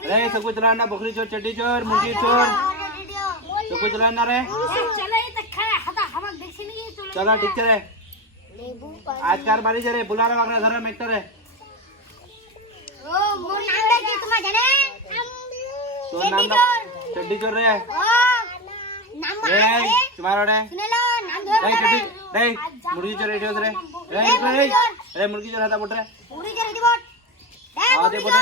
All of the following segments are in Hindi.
रे सबको चलाना, बकरी चोर, चड्डी चोर, मुर्गी चोर, सबको चलाना रे। चला ठीक है रे। आज कार बारी रे, बुला रहा वागना घर में एकता रे। तो नाम ना चड्डी चोर रे। रे तुम्हारा रे। रे चड्डी रे मुर्गी चोर रेडियो रे। रे मुर्गी चोर हाथा बोट रे। आधे बोट रे।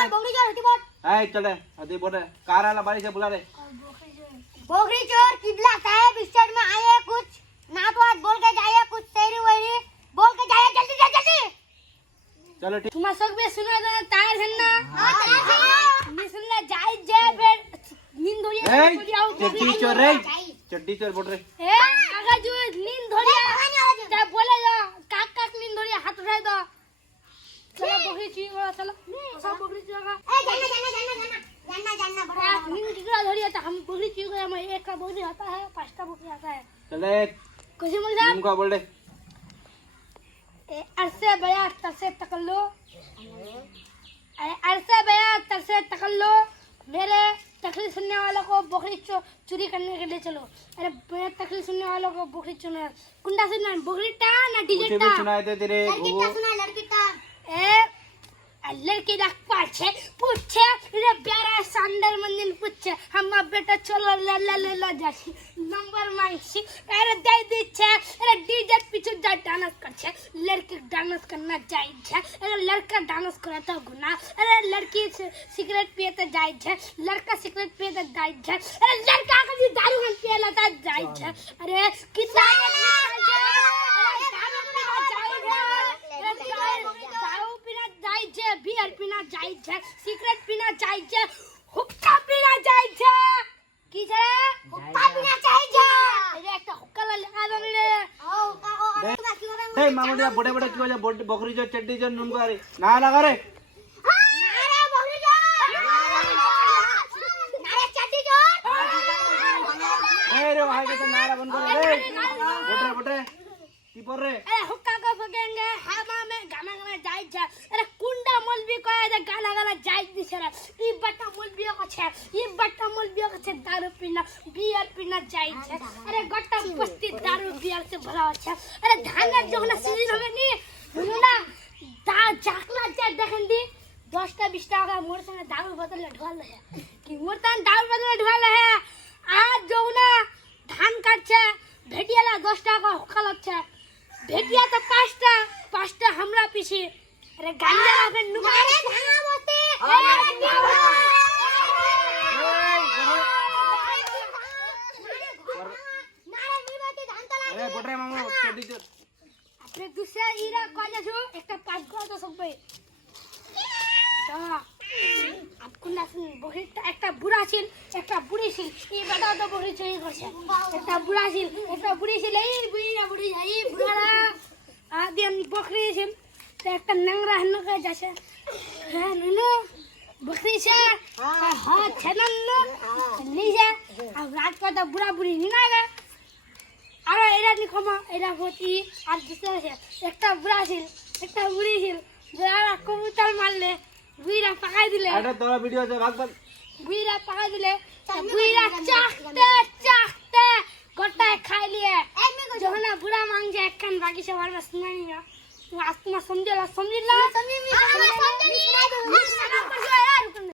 हाय चले आधे बोट रे। कार वाला बारी से बुला रे। बोगरी चोर किबला साहब स्टेट में आए कुछ नात वात बोल के जाए, कुछ तेरी वही बोल के जाए, जल्दी जा जल्दी। चलो ठीक। तुम्हारा सब भी सुना था तार है ना? हां तार मैं सुनला जाए जे फिर नींद हो जाए चड्डी चोर रे। चड्डी चोर बोट रे। ए अगर जो नींद हो जाए तब बोलेगा काक काक नींद हो रही है, हाथ उठाए दो। चलो बकरी चुई वाला चलो सब बकरी चुई का ए जानना बड़ा नींद कितना धरी है तो हम बकरी चुई का हमें एक का बकरी आता है, 5 का बकरी आता है। चले कुछ बोल जा तुमको बोल दे। अरसे बया तरसे तकल्लो, अरसे बया तरसे तकल्लो, मेरे तकलीफ सुनने वालों को बकरी चोरी करने के लिए चलो। अरे मेरे तकलीफ सुनने वालों को बकरी चुना कुंडा सुनना बकरी टा ना डीजे टा। मुझे भी सुनाए थे तेरे लड़की टा सुना, लड़की टा ए लड़की रख पाछे पूछे रे प्यारा सांडर मंदिर पूछे हम बेटा चलो ला जासी नंबर मांगसी। अरे दे दी छे। अरे डीजे पीछे जा डांस कर छे, लड़की डांस करना चाहिए छे। अरे लड़का डांस करे तो गुनाह। अरे लड़की सिगरेट पिए तो जाए छे, लड़का सिगरेट पिए तो जाए छे। अरे लड़का कभी दारू हम पिए लाता जाए छे। अरे कितना बियर पीना जाए छे, सिगरेट पीना जाए छे, हुक्का पीना जाए छे। की छे हुक्का पीना चाहिए। अरे एक हुक्का ला लगा दो रे। हे मामूदिया बड़े बड़े क्यों जा बकरी चोर, चड्डी चोर नुन को अरे ना लगा रे। नारे बकरी चोर, नारे चड्डी चोर। हे रे भाई के नारा बंद कर रे। बोट रे की पर रे। अरे हुक्का को फकेंगे हवा में गाना गाना जाए छे। अरे कुंडा मौलवी को है गाना गाना जाए दिस रे। ई बट्टा मौलवी को छे, ई बट्टा मौलवी को छे दारू पीना बियर पीना जाए छे। अरे गट्टा बस्ती दारू बियर से भरा छे। अरे धान जो ना सीजन हमें नी हुना दा जाकला जा देखंदी 10 टा 20 टा का मोर संगे दारू बोतल ढोल है कि मोर तन दारू बोतल ढोल है। आज जो ना धान काट छे भेटियाला 10 टा का हुक्का लग छे, भेटिया तो 5 टा हमरा पीछे। अरे गांजा पे नुमारे धाना बोते नारे मीबाती धान तला। अरे बोट रे मामू चड्डी चोर। अपने दूसरा इरा कॉलेज हो एक 5 को तो सब पे आपको ना सुन बकरी একটা বুড়া ছিল একটা বুড়ি ছিল। এই বেটা তো বকরি চুরি করছে। একটা বুড়া ছিল একটা বুড়ি ছিল। এই বুড়িরা বুড়ি এই বুড়ারা আদিম বকরি ছিল তো একটা নোংরা হনকে যাচ্ছে। হ্যাঁ নুনু বকরি છે હા છે નન્નો લી যা আর রাত কথা বুড়া বুড়ি নিনা গা। আর এরা নি ক্ষমা এরা হতি আর দুসরা আছে একটা বুড়া ছিল একটা বুড়ি ছিল। যারা কবুতর মারলে বুইরা পাকাই দিলে। আরে তোরা ভিডিও আছে ভাগ ভাগ। বুইরা পাকাই দিলে বুইরা চাখতে গোটায় খাই লিয়ে। যখন বুড়া মাংছে একখান বাকি সবার শুনানি না। তুমি আজ তোমার সমঝলা